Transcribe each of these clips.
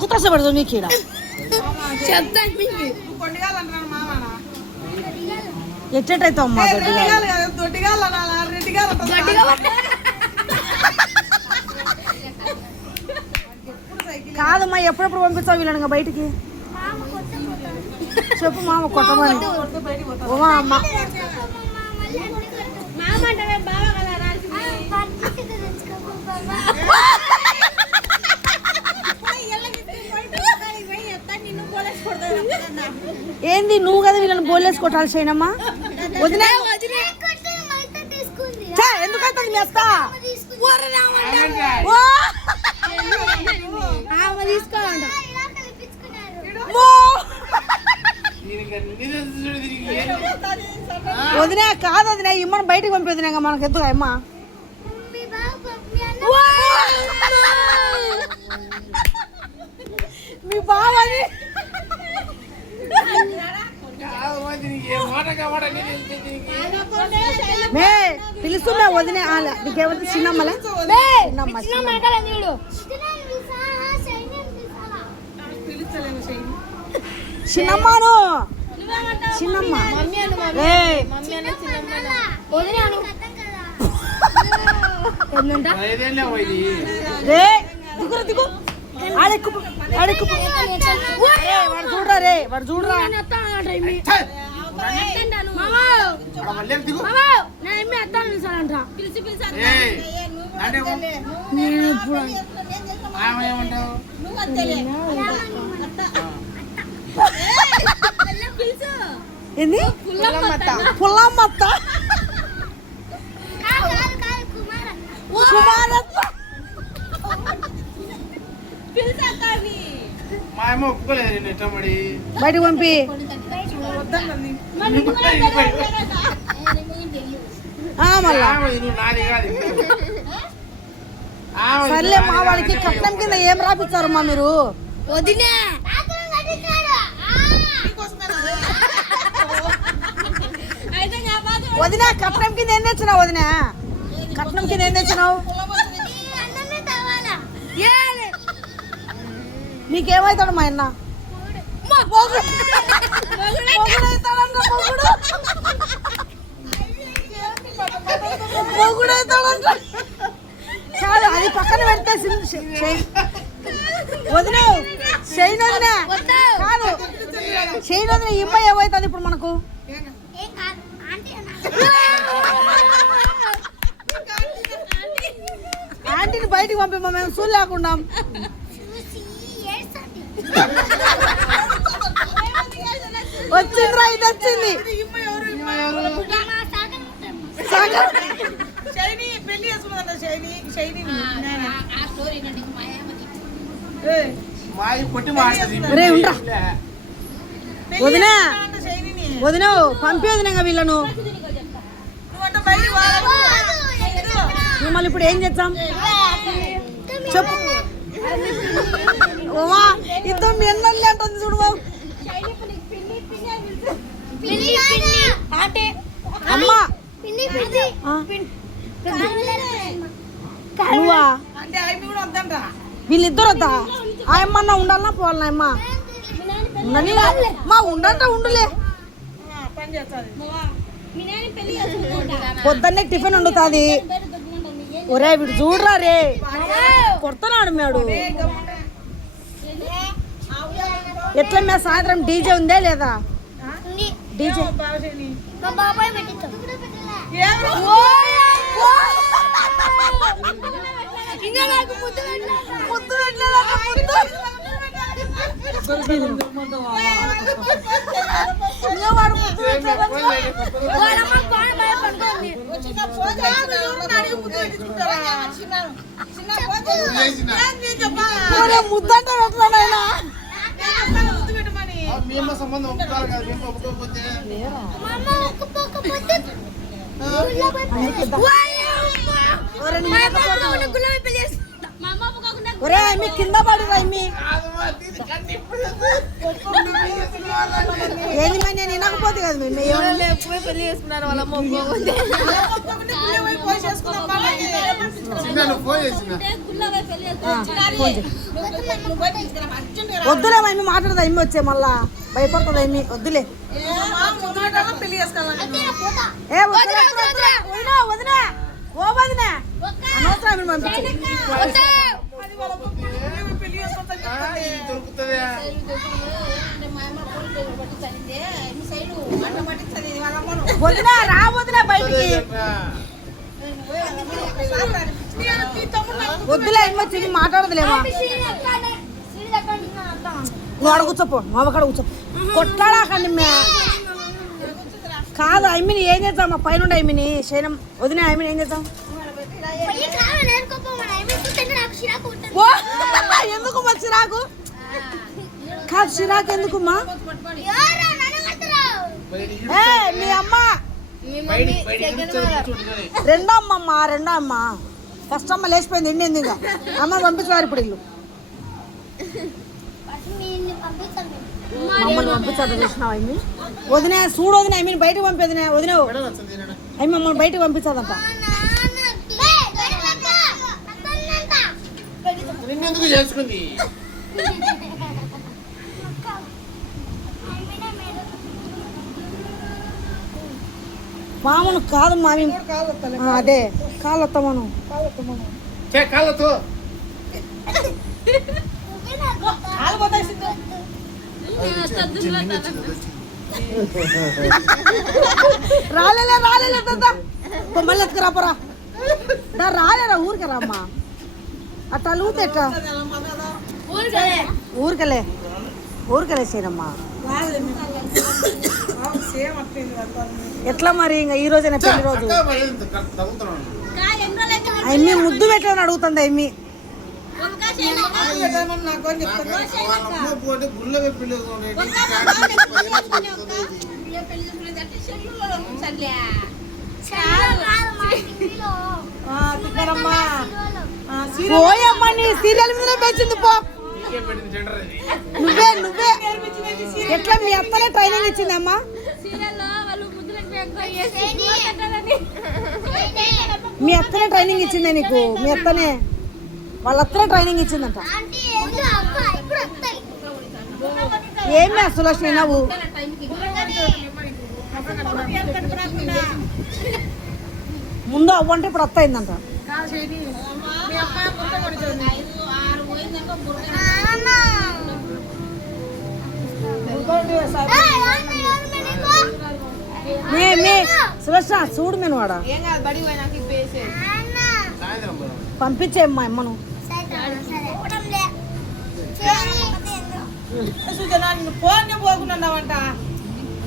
గుర్తొస్తపడుతుంది నీకు ఇక్కడ ఎట్టయితే అమ్మా కాదమ్మా ఎప్పుడెప్పుడు పంపిస్తావు వీళ్ళని బయటికి చెప్పు మామ కొట్టమని అమ్మ ఏంది నువ్వు కదా వీళ్ళని బోలేసి కొట్టాల్సి అయినమ్మా వదిలే ఎందుకైతే మెస్తా వదినా కాదు వదినా ఇమ్మని బయటకు పంపేదినా మనకు ఎందుకు అమ్మా మీ బావని పిలుస్తున్నా వదినే నీకేమంటే చిన్నమ్మలే చిన్నమ్మను చిన్నమ్మ దిగురా దిగు ఆడెక్కు ఆడెక్కు వాడు చూడరా రే వాడు చూడరా ఏంది పుల్లమ్మత్త బయటకు పంపి సర్లే మా వాడికి కట్నం కింద ఏం రాపిస్తారు మా మీరు వదినే వదినా కట్నం కింద ఏం తెచ్చినావు వదినా కట్నం కింద ఏం తెచ్చినావు నీకేమవుతాడు మా అన్న కాదు అది పక్కన పెడితే వదినా షైన్ వదినా కాదు షైన్ వదిన ఈ అమ్మాయి ఏమవుతుంది ఇప్పుడు మనకు ఆంటీని బయటికి పంపిమ్మా మేము సూలు లేకుండా వచ్చిందిరా ఇది వచ్చింది వదినా వదిన పంపేది వీళ్ళను మళ్ళీ ఇప్పుడు ఏం చేస్తాం చెప్పు ఇద్దరు మీ ఎన్నెల్లి అంటుంది చూడు అమ్మా నువ్వా వీళ్ళిద్దరు వద్దా ఆయమ్మన్నా ఉండాలన్నా పోవాలన్నా అమ్మ ఉండని మా ఉండంట ఉండులే పొద్దున్నే టిఫిన్ వండుతుంది ఒరే వీడు చూడరా రే కొడుతున్నాడు మేడు ఎట్లా మే సాయంత్రం డీజే ఉందే లేదా డీజే ముద్దంటే ఎట్లనైనా ఒరే మీ కింద పడి మీ ఏంది మరి నేను వినకపోతే కదా మేము పెళ్లి చేసుకున్నారు వాళ్ళ వద్దులే మమ్మీ మాట్లాడదా అమ్మి వచ్చే మళ్ళా భయపడుతుంది అమ్మి వద్దులే ఏ వదినా వదినా ఓ వదినా అనవసరం పంపించి వదినా రా వదినా బయటికి వద్దులే అమ్మ వచ్చి మాట్లాడదులేమా నువ్వు ఆడ కూర్చోపో మా అక్కడ కూర్చోపో కొట్లాడాకండి మే కాదు అమ్మిని ఏం చేద్దాం మా పైన అమ్మిని శయనం వదిన అమ్మిని ఏం చేద్దాం ఎందుకు మా చిరాకు కాదు చిరాకు ఎందుకుమ్మా మీ అమ్మ రెండో అమ్మ ఫస్ట్ అమ్మ లేచిపోయింది ఎండింది ఇంకా అమ్మ పంపించారు ఇప్పుడు ఇల్లు మమ్మల్ని పంపించారు చూసినావు అమ్మి వదిన చూడు వదిన అమ్మిని బయటకు పంపేదిన వదిన అమ్మి మమ్మల్ని బయటకు పంపించదంట మామూలు కాదు మామి అదే కాళ్ళు వస్తామను రాలేలే మళ్ళీ ఎత్తుకురాపరా రాలేరా ఊరికే రామ్మా అట్లా అలుగుతే ఎట్లా ఊరికలే చేయనమ్మా ఎట్లా మరి ఇంకా ఈ రోజైనా పెళ్లి రోజు అమ్మి ముద్దు పెట్టాలని అడుగుతుంది అమ్మి పోయమ్మా నీ సీరియల్ మీద పెంచింది పో నువ్వే ఎట్లా మీ అత్తనే ట్రైనింగ్ ఇచ్చిందమ్మా మీ అత్తనే ట్రైనింగ్ ఇచ్చిందే నీకు మీ అత్తనే వాళ్ళ అత్తనే ట్రైనింగ్ ఇచ్చిందంట ఏమి సులక్ష్మి నవ్వు ముందు అవ్వంటే ఇప్పుడు అత్త అయిందంట సులక్ష చూడు నేను వాడ పంపించే మా అమ్మను ఫోన్ పోకున్నావంట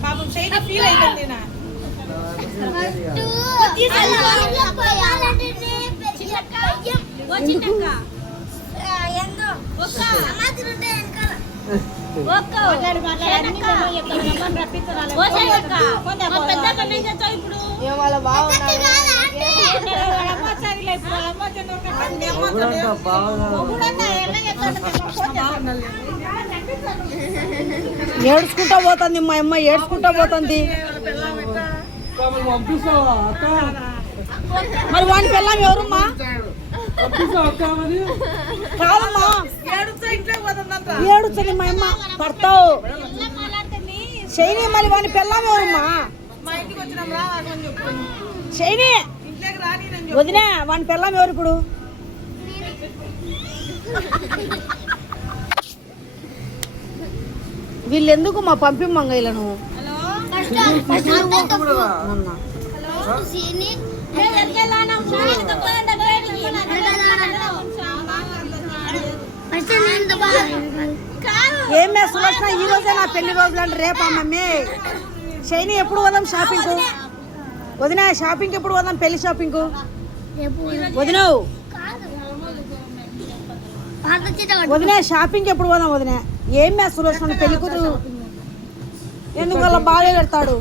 పాపం షైని ఫీల్ అవుతుంది ఏడ్చుకుంటా పోతుంది మా అమ్మ ఏడ్చుకుంటా పోతుంది మరి వాని పిల్లం ఎవరమ్మా కాదమ్మా ఏడుస్తుంది మా అమ్మ పడతావు శైని మరి వాని పిల్లం ఎవరమ్మా శైని వదినా వాని పిల్లం ఎవరు ఇప్పుడు వీళ్ళెందుకు మా పంపిమ్మంగ వీళ్ళను ఏమే సులక్షణ ఈ రోజే నా పెళ్లి రోజులు అంటే రేపా మమ్మీ శైని ఎప్పుడు పోదాం షాపింగ్ కు వదిన షాపింగ్ ఎప్పుడు పోదాం పెళ్లి షాపింగ్ కు వదినవు వదిన షాపింగ్ ఎప్పుడు పోదాం వదిన ఏమే సులక్షణ పెళ్లి కూతురు ఎందుకు వాళ్ళ బాగా పెడతాడు